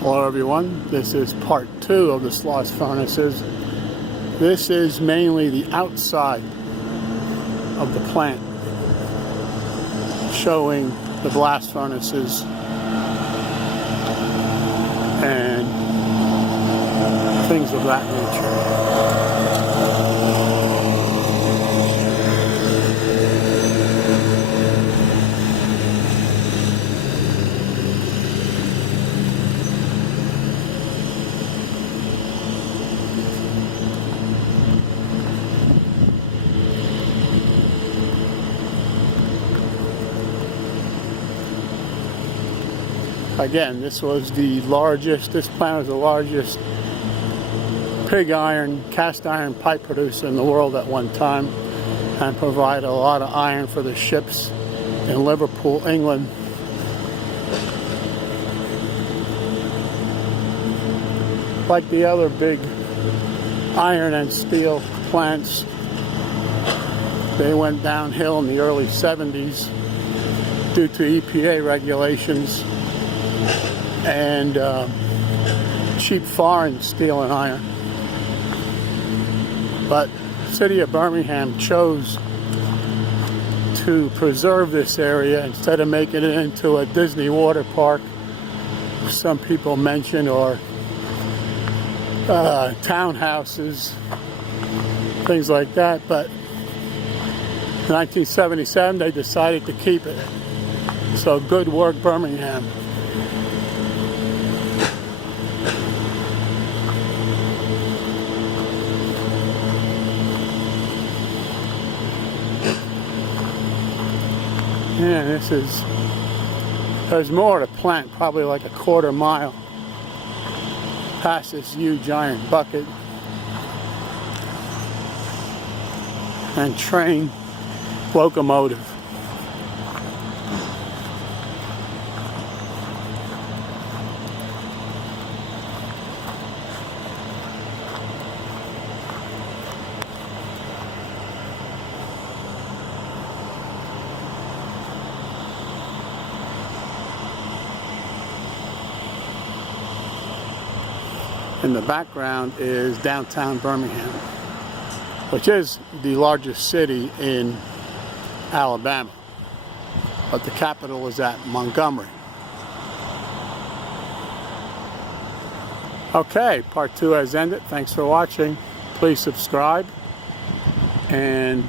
Hello everyone, this is part 2 of the Sloss Furnaces. This is mainly the outside of the plant, showing the blast furnaces and things of that nature. Again, this plant was the largest pig iron, cast iron pipe producer in the world at one time, and provided a lot of iron for the ships in Liverpool, England. Like the other big iron and steel plants, they went downhill in the early 70s due to EPA regulations and cheap foreign steel and iron. But the city of Birmingham chose to preserve this area instead of making it into a Disney water park, some people mention, or townhouses, things like that. But in 1977 they decided to keep it. So good work, Birmingham. Yeah, there's more to the plant, probably like a quarter mile past this huge iron bucket and train locomotive. In the background is downtown Birmingham, which is the largest city in Alabama, but the capital is at Montgomery. Okay, part 2 has ended. Thanks for watching. Please subscribe and